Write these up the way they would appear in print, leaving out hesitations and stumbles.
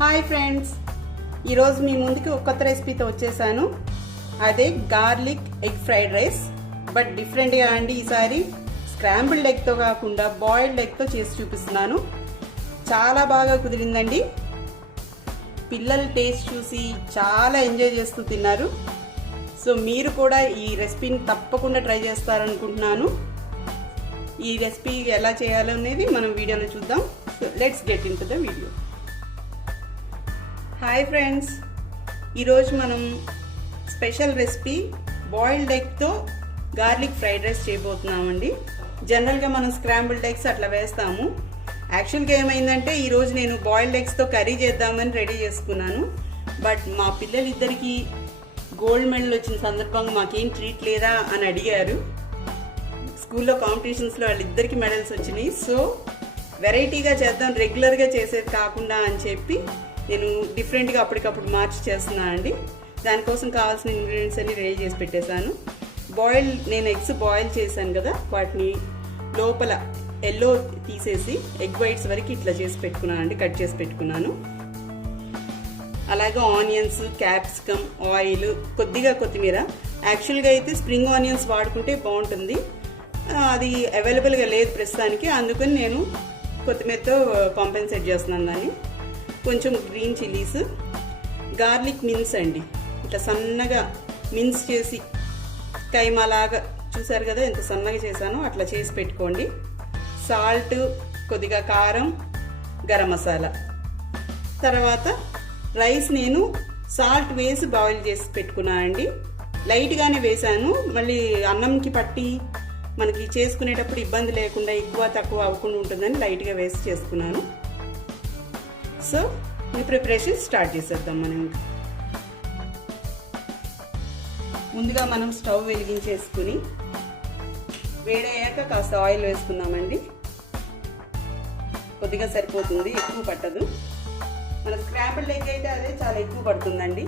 Hi friends, ఈరోజు మీ ముందుకి ఒక కొత్త రెసిపీతో వచ్చేసాను. అదే garlic egg fried rice. But డిఫరెంట్గా అండి. ఈసారి స్క్రాంబుల్డ్ ఎగ్తో కాకుండా బాయిల్డ్ ఎగ్తో చేసి చూపిస్తున్నాను. చాలా బాగా కుదిరిందండి. పిల్లలు టేస్ట్ చూసి చాలా ఎంజాయ్ చేస్తూ తిన్నారు. సో మీరు కూడా ఈ రెసిపీని తప్పకుండా ట్రై చేస్తారనుకుంటున్నాను. ఈ రెసిపీ ఎలా చేయాలో అనేది మనం వీడియోలో చూద్దాం. So let's get into the video. Hi friends, ఈరోజు మనం స్పెషల్ రెసిపీ బాయిల్డ్ ఎగ్తో గార్లిక్ ఫ్రైడ్ రైస్ చేయబోతున్నామండి. జనరల్గా మనం స్క్రాంబుల్డ్ ఎగ్స్ అట్లా వేస్తాము. యాక్చువల్గా ఏమైందంటే ఈరోజు నేను బాయిల్డ్ ఎగ్స్తో కర్రీ చేద్దామని రెడీ చేసుకున్నాను. బట్ మా పిల్లలిద్దరికీ గోల్డ్ మెడల్ వచ్చిన సందర్భంగా మాకేం ట్రీట్ లేదా అని అడిగారు. స్కూల్లో కాంపిటీషన్స్లో వాళ్ళిద్దరికి మెడల్స్ వచ్చినాయి. సో వెరైటీగా చేద్దాం, రెగ్యులర్గా చేసేది కాకుండా అని చెప్పి నేను డిఫరెంట్గా అప్పటికప్పుడు మార్చి చేస్తున్నాను అండి. దానికోసం కావాల్సిన ఇంగ్రీడియంట్స్ అన్ని రెడీ చేసి పెట్టేశాను. నేను ఎగ్స్ బాయిల్ చేశాను కదా, వాటిని లోపల ఎల్లో తీసేసి ఎగ్ వైట్స్ వరకు ఇట్లా చేసి పెట్టుకున్నాను అండి, కట్ చేసి పెట్టుకున్నాను. అలాగే ఆనియన్స్, క్యాప్సికమ్, ఆయిల్, కొద్దిగా కొత్తిమీర. యాక్చువల్గా అయితే స్ప్రింగ్ ఆనియన్స్ వాడుకుంటే బాగుంటుంది. అది అవైలబుల్గా లేదు ప్రస్తుతానికి, అందుకని నేను కొత్తిమీరతో కాంపెన్సేట్ చేస్తున్నాను దాన్ని. కొంచెం గ్రీన్ చిల్లీస్, గార్లిక్ మిన్స్ అండి, ఇట్లా సన్నగా మిన్స్ చేసి కైమాలాగా చూసారు కదా ఎంత సన్నగా చేశానో అట్లా చేసి పెట్టుకోండి. సాల్ట్, కొద్దిగా కారం, గరం మసాలా. తర్వాత రైస్ నేను సాల్ట్ వేసి బాయిల్ చేసి పెట్టుకున్నానండి. లైట్గానే వేసాను, మళ్ళీ అన్నంకి పట్టి మనకి చేసుకునేటప్పుడు ఇబ్బంది లేకుండా ఎక్కువ తక్కువ అవ్వకుండా ఉంటుందని లైట్గా వేసి చేసుకున్నాను. సో ఈ ప్రిపరేషన్ స్టార్ట్ చేసేద్దాం. మనం ముందుగా మనం స్టవ్ వెలిగించేసుకుని వేడయ్యాక కాస్త ఆయిల్ వేసుకున్నామండి. కొద్దిగా సరిపోతుంది, ఎక్కువ పట్టదు. మన స్క్రాంబుల్డ్ ఎగ్ అయితే అదే చాలా ఎక్కువ పడుతుందండి.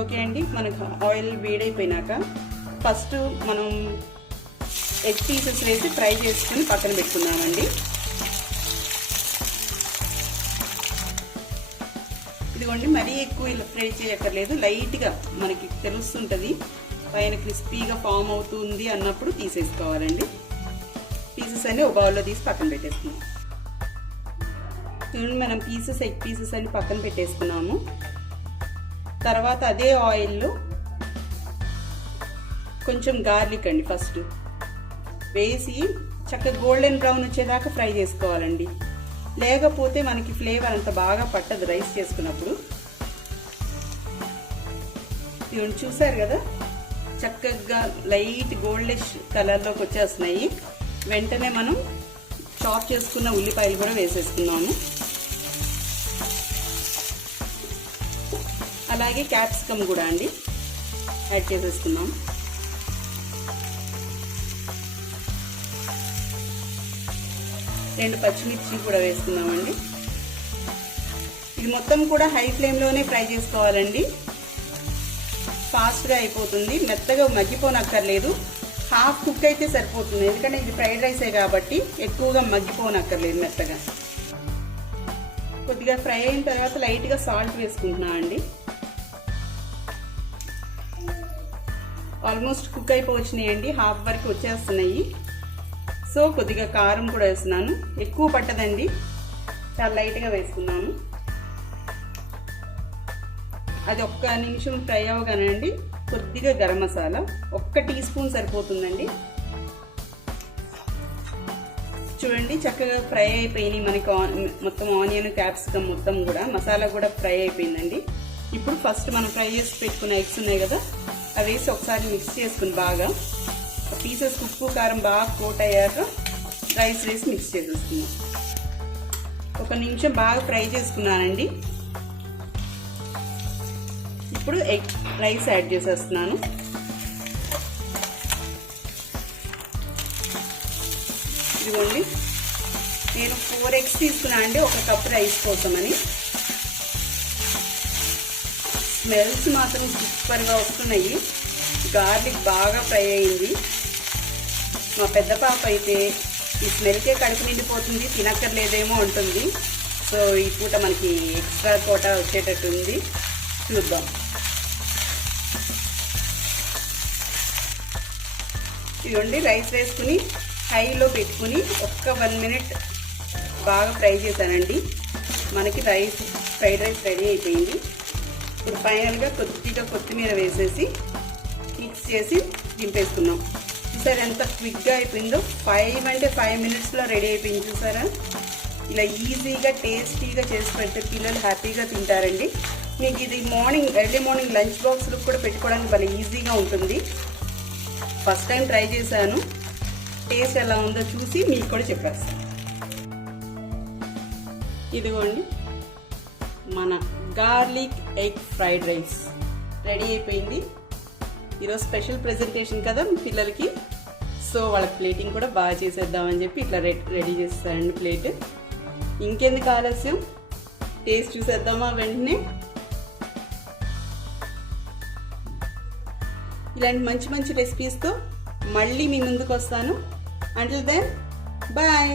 ఓకే అండి, మనకు ఆయిల్ వేడైపోయినాక ఫస్ట్ మనం ఎగ్ పీసెస్ వేసి ఫ్రై చేసుకుని పక్కన పెట్టుకుందామండి. ఇదిగోండి, మరీ ఎక్కువ ఇలా ఫ్రై చేయక్కర్లేదు, లైట్గా మనకి తెలుస్తుంటుంది పైన క్రిస్పీగా ఫామ్ అవుతుంది అన్నప్పుడు తీసేసుకోవాలండి. పీసెస్ అన్ని ఒక బౌల్లో తీసి పక్కన పెట్టేసుకున్నాం. చూడండి, మనం ఎగ్ పీసెస్ అన్ని పక్కన పెట్టేసుకున్నాము. తర్వాత అదే ఆయిల్లో కొంచెం గార్లిక్ అండి ఫస్ట్ వేసి చక్కగా గోల్డెన్ బ్రౌన్ వచ్చేదాకా ఫ్రై చేసుకోవాలండి. లేకపోతే మనకి ఫ్లేవర్ అంత బాగా పట్టదు రైస్ చేసుకున్నప్పుడు. ఇవన్నీ చూసారు కదా, చక్కగా లైట్ గోల్డిష్ కలర్లోకి వచ్చేస్తున్నాయి. వెంటనే మనం చాప్ చేసుకున్న ఉల్లిపాయలు కూడా వేసేసుకున్నాము. అలాగే క్యాప్సికమ్ కూడా అండి యాడ్ చేసేసుకున్నాము. రెండు పచ్చిమిర్చి కూడా వేసుకున్నామండి. ఇది మొత్తం కూడా హై ఫ్లేమ్లోనే ఫ్రై చేసుకోవాలండి. ఫాస్ట్గా అయిపోతుంది, మెత్తగా మగ్గిపోనక్కర్లేదు. హాఫ్ కుక్ అయితే సరిపోతుంది, ఎందుకంటే ఇది ఫ్రైడ్ రైసే కాబట్టి ఎక్కువగా మగ్గిపోనక్కర్లేదు మెత్తగా. కొద్దిగా ఫ్రై అయిన తర్వాత లైట్గా సాల్ట్ వేసుకుంటున్నా అండి. ఆల్మోస్ట్ కుక్ అయిపోవచ్చినాయండి, హాఫ్ వరకు వచ్చేస్తున్నాయి. సో కొద్దిగా కారం కూడా వేస్తున్నాను, ఎక్కువ పట్టదండి, చాలా లైట్గా వేసుకున్నాను. అది ఒక్క నిమిషం ఫ్రై అవ్వగానండి కొద్దిగా గరం మసాలా 1 టీ స్పూన్ సరిపోతుందండి. చూడండి, చక్కగా ఫ్రై అయిపోయినాయి మనకి మొత్తం ఆనియన్, క్యాప్సికమ్ మొత్తం కూడా మసాలా కూడా ఫ్రై అయిపోయిందండి. ఇప్పుడు ఫస్ట్ మనం ఫ్రై చేసి పెట్టుకున్న ఎగ్స్ ఉన్నాయి కదా, అవి వేసి ఒకసారి మిక్స్ చేసుకుని బాగా పీసెస్ ఉప్పు కారం బాగా కోట్ అయ్యాక రైస్ వేసి మిక్స్ చేసేసుకున్నాం. 1 నిమిషం బాగా ఫ్రై చేసుకున్నానండి. ఇప్పుడు ఎగ్ రైస్ యాడ్ చేసేస్తున్నాను. ఇదిగోండి, నేను 4 eggs తీసుకున్నా అండి 1 కప్ రైస్ కోసమని. స్మెల్స్ మాత్రం సూపర్గా వస్తున్నాయి. గార్లిక్ బాగా ఫ్రై అయింది. మా పెద్ద పాప అయితే ఈ స్మెల్కే కడుపు నిండిపోతుంది, తినక్కర్లేదేమో ఉంటుంది. సో ఈ పూట మనకి ఎక్స్ట్రా పూట వచ్చేటట్టు ఉంది, చూద్దాం. ఇదిగోండి రైస్ వేసుకుని హైలో పెట్టుకుని ఒక్క 1 మినిట్ బాగా ఫ్రై చేశానండి. మనకి ఫ్రైడ్ రైస్ రెడీ అయిపోయింది. ఇప్పుడు ఫైనల్గా కొద్దిగా కొత్తిమీర వేసేసి మిక్స్ చేసి దింపేసుకున్నాం. చూసారా ఎంత క్విక్గా అయిపోయిందో, 5 మినిట్స్లో రెడీ అయిపోయింది. చూసారా, ఇలా ఈజీగా టేస్టీగా చేసి పెడితే పిల్లలు హ్యాపీగా తింటారండి. మీకు ఇది ఎర్లీ మార్నింగ్ లంచ్ బాక్స్లో కూడా పెట్టుకోవడానికి భలే ఈజీగా ఉంటుంది. ఫస్ట్ టైం ట్రై చేశాను, టేస్ట్ ఎలా ఉందో చూసి మీకు కూడా చెప్పేస్తాను. ఇదిగోండి మన garlic egg fried rice ready అయిపోయింది. ఈరోజు స్పెషల్ ప్రెజెంటేషన్ కదా పిల్లలకి, సో వాళ్ళకి ప్లేటింగ్ కూడా బాగా చేసేద్దామని చెప్పి ఇట్లా రెడీ చేస్తారండి ప్లేట్. ఇంకెందుకు ఆలస్యం, టేస్ట్ చూసేద్దామా వెంటనే. ఇలాంటి మంచి మంచి రెసిపీస్తో మళ్ళీ మీ ముందుకు వస్తాను. Until then bye.